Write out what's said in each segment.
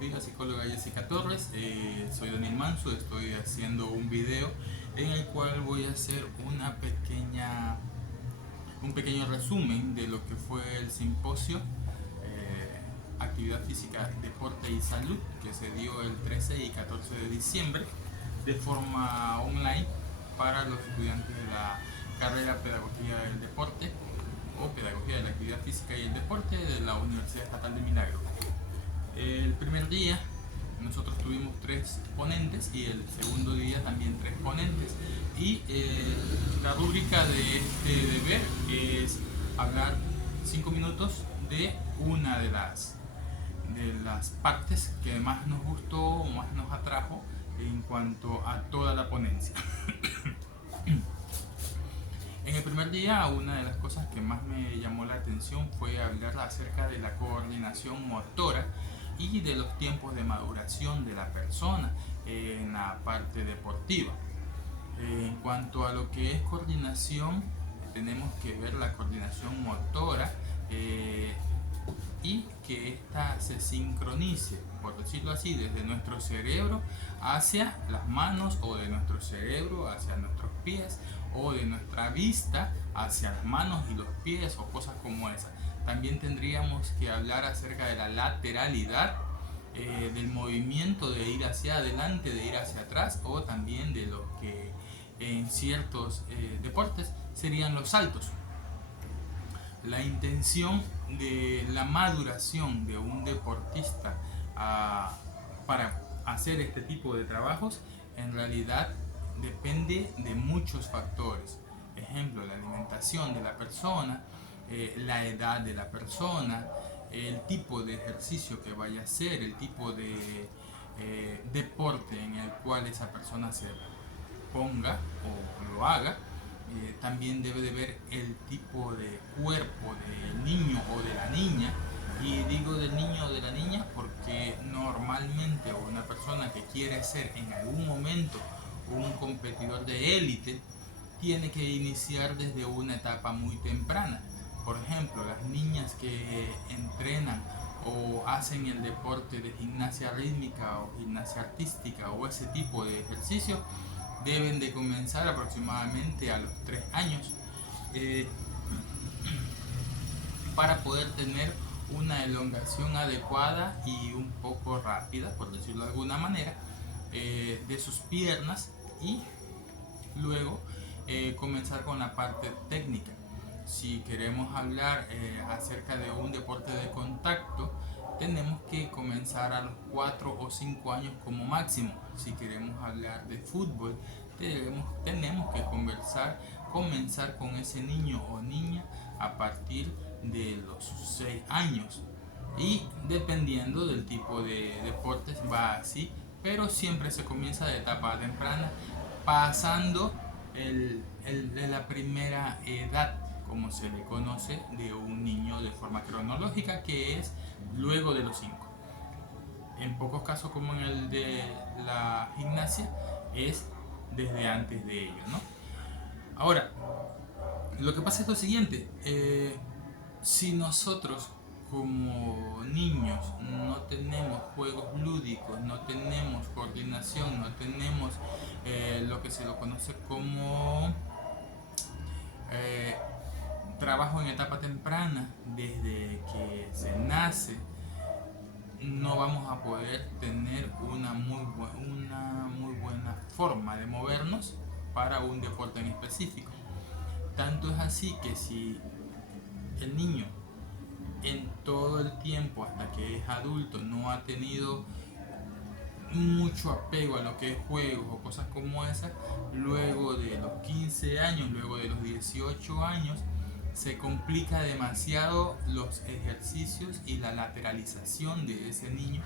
días, psicóloga Jessica Torres. Soy Daniel Manso, estoy haciendo un video en el cual voy a hacer un pequeño resumen de lo que fue el simposio Actividad Física, Deporte y Salud, que se dio el 13 y 14 de diciembre de forma online para los estudiantes de la carrera Pedagogía del Deporte o Pedagogía de la Actividad Física y el Deporte de la Universidad Estatal de Milagro. El primer día nosotros tuvimos 3 ponentes y el segundo día también 3 ponentes, y la rúbrica de este deber es hablar 5 minutos de una de las partes que más nos gustó o más nos atrajo en cuanto a toda la ponencia. En el primer día, una de las cosas que más me llamó la atención fue hablar acerca de la coordinación motora y de los tiempos de maduración de la persona en la parte deportiva. En cuanto a lo que es coordinación, tenemos que ver la coordinación motora y que ésta se sincronice, por decirlo así, desde nuestro cerebro hacia las manos, o de nuestro cerebro hacia nuestros pies, o de nuestra vista hacia las manos y los pies, o cosas como esas. También tendríamos que hablar acerca de la lateralidad, del movimiento de ir hacia adelante, de ir hacia atrás, o también de lo que en ciertos deportes serían los saltos. La intención de la maduración de un deportista para hacer este tipo de trabajos en realidad depende de muchos factores. Ejemplo, la alimentación de la persona, la edad de la persona, el tipo de ejercicio que vaya a hacer, el tipo de deporte en el cual esa persona se ponga o lo haga. También debe de ver el tipo de cuerpo del niño o de la niña. Y digo del niño o de la niña porque normalmente una persona que quiere ser en algún momento un competidor de élite tiene que iniciar desde una etapa muy temprana. Por ejemplo, las niñas que entrenan o hacen el deporte de gimnasia rítmica o gimnasia artística o ese tipo de ejercicio deben de comenzar aproximadamente a los 3 años para poder tener una elongación adecuada y un poco rápida, por decirlo de alguna manera, de sus piernas, y luego comenzar con la parte técnica. Si queremos hablar acerca de un deporte de contacto, tenemos que comenzar a los 4 o 5 años como máximo. Si queremos hablar de fútbol, tenemos que comenzar con ese niño o niña a partir de los 6 años. Y dependiendo del tipo de deportes va así, pero siempre se comienza de etapa temprana, pasando de la primera edad, como se le conoce, de un niño de forma cronológica, que es luego de los 5. En pocos casos, como en el de la gimnasia, es desde antes de ello, ¿no? Ahora, lo que pasa es lo siguiente: si nosotros como niños no tenemos juegos lúdicos, no tenemos coordinación, no tenemos lo que se lo conoce como trabajo en etapa temprana, desde que se nace, no vamos a poder tener una muy buena forma de movernos para un deporte en específico. Tanto es así que si el niño en todo el tiempo hasta que es adulto no ha tenido mucho apego a lo que es juegos o cosas como esas, luego de los 15 años, luego de los 18 años, se complica demasiado los ejercicios y la lateralización de ese niño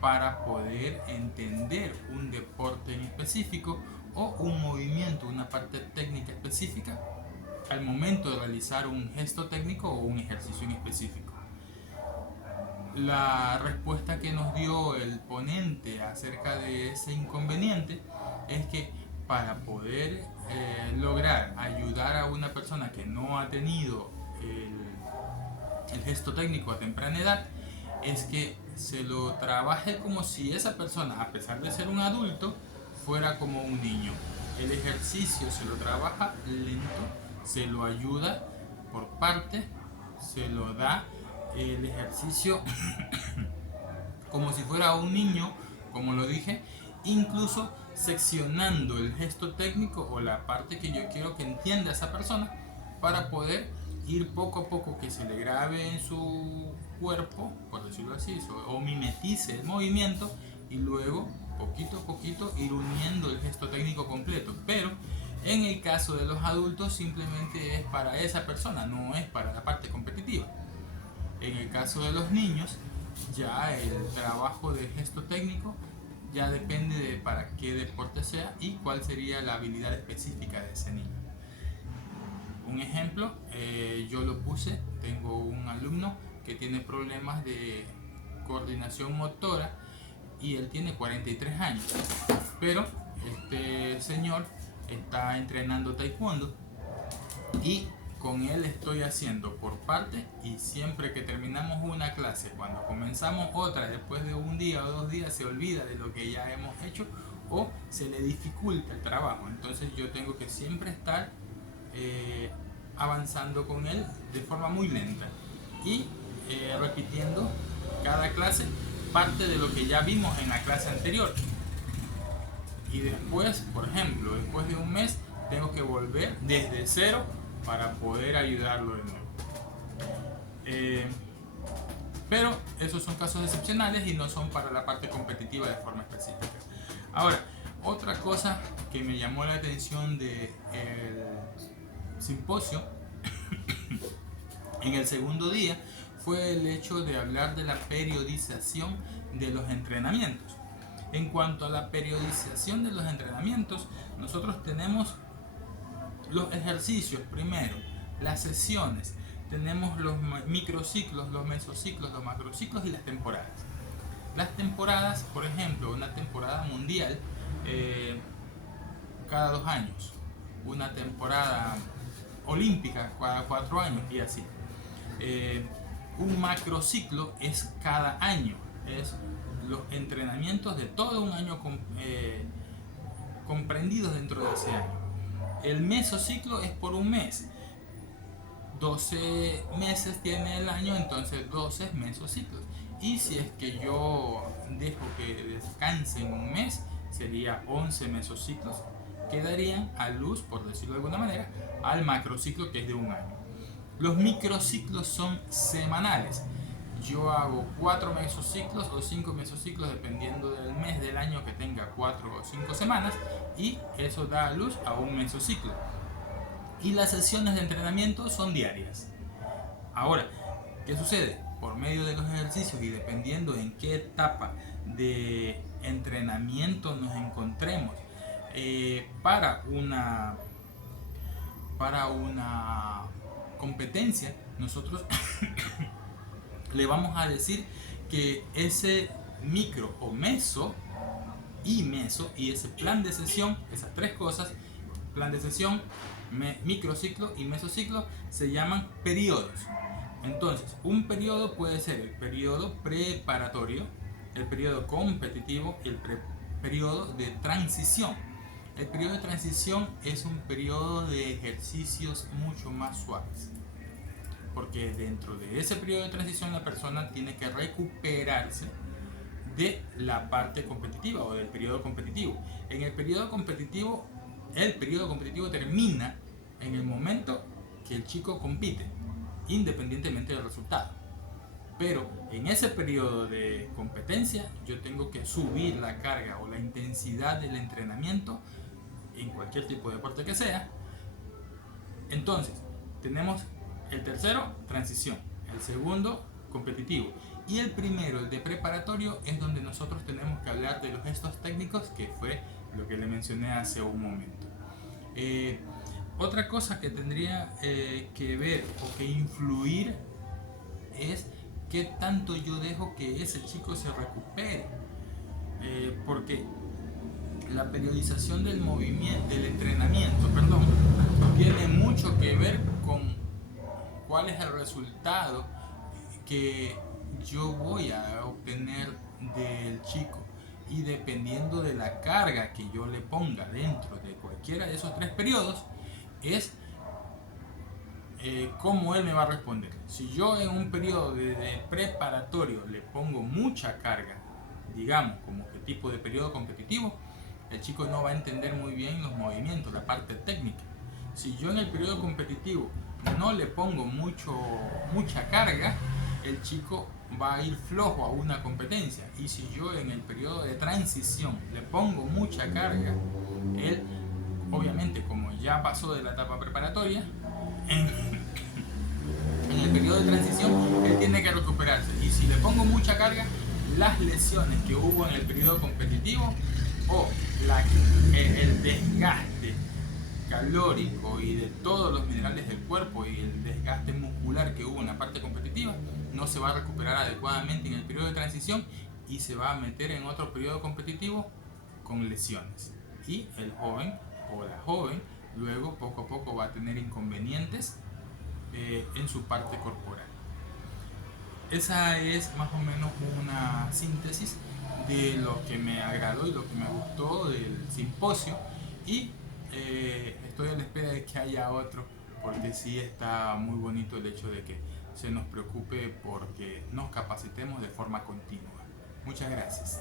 para poder entender un deporte en específico o un movimiento, una parte técnica específica al momento de realizar un gesto técnico o un ejercicio en específico. La respuesta que nos dio el ponente acerca de ese inconveniente es que para poder lograr ayudar a una persona que no ha tenido el gesto técnico a temprana edad, es que se lo trabaje como si esa persona, a pesar de ser un adulto, fuera como un niño. El ejercicio se lo trabaja lento, se lo ayuda por parte, se lo da el ejercicio como si fuera un niño, como lo dije, incluso seccionando el gesto técnico o la parte que yo quiero que entienda esa persona para poder ir poco a poco que se le grabe en su cuerpo, por decirlo así, o mimetice el movimiento y luego poquito a poquito ir uniendo el gesto técnico completo. Pero en el caso de los adultos simplemente es para esa persona, no es para la parte competitiva. En el caso de los niños, ya el trabajo de gesto técnico ya depende de para qué deporte sea y cuál sería la habilidad específica de ese niño. Un ejemplo, yo lo puse, tengo un alumno que tiene problemas de coordinación motora y él tiene 43 años, pero este señor está entrenando taekwondo y con él estoy haciendo por parte, y siempre que terminamos una clase, cuando comenzamos otra, después de un día o 2 días se olvida de lo que ya hemos hecho o se le dificulta el trabajo. Entonces yo tengo que siempre estar avanzando con él de forma muy lenta y repitiendo cada clase parte de lo que ya vimos en la clase anterior. Y después, por ejemplo, después de un mes tengo que volver desde cero para poder ayudarlo de nuevo. Pero esos son casos excepcionales y no son para la parte competitiva de forma específica. Ahora, otra cosa que me llamó la atención del simposio en el segundo día fue el hecho de hablar de la periodización de los entrenamientos. En cuanto a la periodización de los entrenamientos, nosotros tenemos los ejercicios primero, las sesiones, tenemos los microciclos, los mesociclos, los macrociclos y las temporadas. Las temporadas, por ejemplo, una temporada mundial cada 2 años, una temporada olímpica cada 4 años y así. Un macrociclo es cada año, es los entrenamientos de todo un año comprendidos dentro de ese año. El mesociclo es por un mes. 12 meses tiene el año, entonces 12 mesociclos. Y si es que yo dejo que descanse en un mes, sería 11 mesociclos que darían a luz, por decirlo de alguna manera, al macrociclo que es de un año. Los microciclos son semanales. Yo hago 4 mesociclos o 5 mesociclos dependiendo del mes del año que tenga 4 o 5 semanas y eso da a luz a un mesociclo. Y las sesiones de entrenamiento son diarias. Ahora, ¿qué sucede? Por medio de los ejercicios y dependiendo en qué etapa de entrenamiento nos encontremos para una competencia, nosotros le vamos a decir que ese micro o meso y ese plan de sesión, esas 3 cosas, plan de sesión, microciclo y mesociclo, se llaman periodos. Entonces, un periodo puede ser el periodo preparatorio, el periodo competitivo y el periodo de transición. El periodo de transición es un periodo de ejercicios mucho más suaves, porque dentro de ese periodo de transición la persona tiene que recuperarse de la parte competitiva o del periodo competitivo. En el periodo competitivo termina en el momento que el chico compite, independientemente del resultado. Pero en ese periodo de competencia yo tengo que subir la carga o la intensidad del entrenamiento en cualquier tipo de deporte que sea. Entonces, tenemos el tercero, transición, el segundo, competitivo, y el primero, el de preparatorio, es donde nosotros tenemos que hablar de los gestos técnicos, que fue lo que le mencioné hace un momento. Otra cosa que tendría que ver o que influir es qué tanto yo dejo que ese chico se recupere, porque la periodización del movimiento, del entrenamiento, tiene mucho que ver con cuál es el resultado que yo voy a obtener del chico. Y dependiendo de la carga que yo le ponga dentro de cualquiera de esos 3 periodos, es cómo él me va a responder. Si yo en un periodo de preparatorio le pongo mucha carga, digamos, como que tipo de periodo competitivo, el chico no va a entender muy bien los movimientos, la parte técnica. Si yo en el periodo competitivo no le pongo mucha carga, el chico va a ir flojo a una competencia. Y si yo en el periodo de transición le pongo mucha carga, él, obviamente, como ya pasó de la etapa preparatoria, en el periodo de transición él tiene que recuperarse. Y si le pongo mucha carga, las lesiones que hubo en el periodo competitivo o el desgaste calórico y de todos los minerales del cuerpo y el desgaste muscular que hubo en la parte competitiva no se va a recuperar adecuadamente en el periodo de transición y se va a meter en otro periodo competitivo con lesiones. Y el joven o la joven luego poco a poco va a tener inconvenientes en su parte corporal. Esa es más o menos una síntesis de lo que me agradó y lo que me gustó del simposio, y estoy a la espera de que haya otro, porque sí está muy bonito el hecho de que se nos preocupe porque nos capacitemos de forma continua. Muchas gracias.